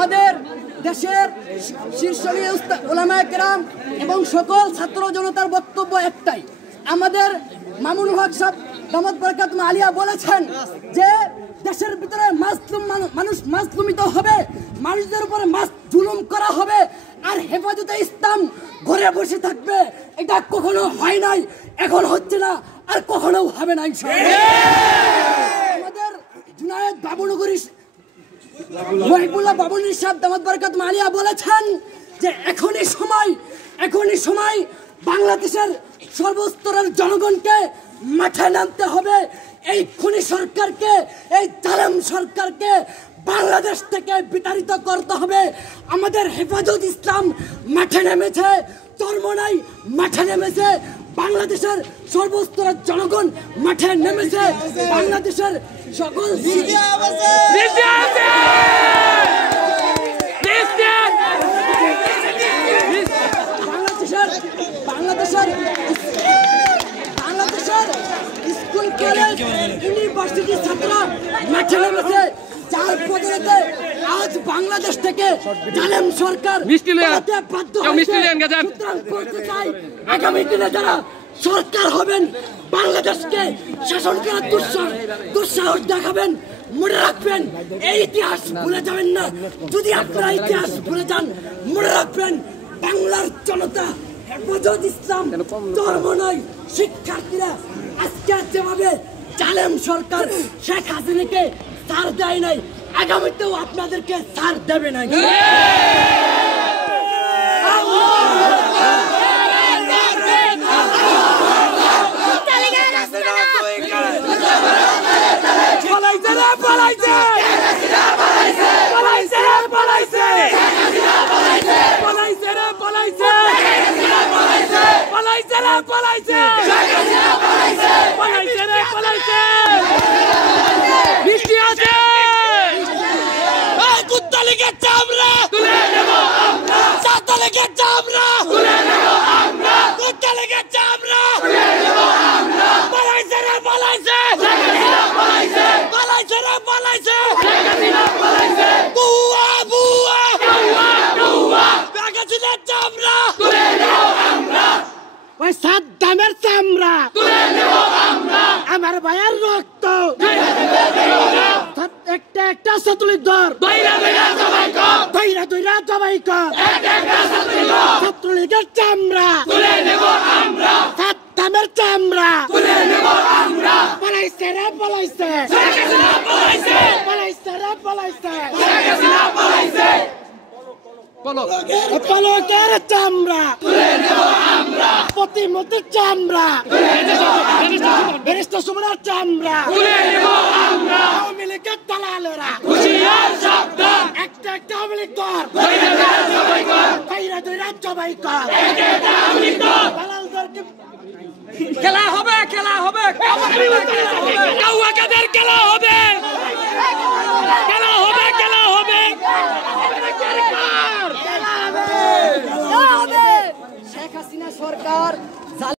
আমাদের দেশের শীর্ষনীয় উলামায়ে কেরাম এবং সকল ছাত্র জনতার বক্তব্য একটাই। আমাদের মামুনুল হক সাহেব দামাত বরকাতুহু আলিয়া বলেছেন যে দেশের ভিতরে মানুষ মাজলুমিত হবে, মানুষদের উপরে জুলুম করা হবে, আর হেফাজতে ইসলাম ঘরে বসে থাকবে। এটা কখনো হয় নাই, এখন হচ্ছে না, আর কখনো হবে না ইনশাআল্লাহ। আমাদের জুনায়েদ বাবুনগরী মহিবুল্লাহ বাবুনগরী সাহেব দামাত বরকাতুহু আলিয়া বলেছেন যে এখনই সময় বাংলাদেশের সর্বস্তরের জনগণকে মাঠে নামতে হবে। এই খুনি সরকারকে, এই জালেম সরকারকে বাংলাদেশ থেকে বিতাড়িত করতে হবে। আমাদের হেফাজত ইসলাম মাঠে নেমেছে, চরমোনাই মাঠে নেমেছে, বাংলাদেশের সর্বস্তরের জনগণ মাঠে নেমেছে, বাংলাদেশের সকল বাংলাদেশের স্কুল কলেজ ইউনিভার্সিটি ছাত্র মাঠে নেমেছে, যার বদলে আজ বাংলাদেশ থেকে জালেম সরকার বাধ্য হয়েছে। সুতরাং বলতে চাই, আগামী দিনে যারা সরকার হবেন, বাংলাদেশকে শাসন করার দুঃসাহস দেখাবেন, মনে রাখবেন এই ইতিহাস ভুলে যাবেন না। যদি আপনারা ইতিহাস ভুলে যান, মনে রাখবেন বাংলার জনতা, হেফাজত ইসলাম, চরমোনাই শিক্ষার্থীরা আজকে যেভাবে জালেম সরকার শেখ হাসিনাকে ছাড় দেয় নাই, আগামীতেও আপনাদেরকে ছাড় দেবে না। সাদ্দামের চামড়া আমার ভাইয়ের রক্ত একটা একটা ছাত্রলীগ দর ছাত্রলীগের চামড়া সাদ্দামের চামড়া পালাইছে রে পালাইছে পলকের চামড়া প্রতিমন্ত্রীর চামড়া ব্যারিস্টার সুমনের চামড়া আওয়ামী লীগের দালালেরা একটা একটা আওয়ামী লীগ দর জবাই কর দালালদেরকে খেলা হবে, কাউয়াকাদের খেলা হবে।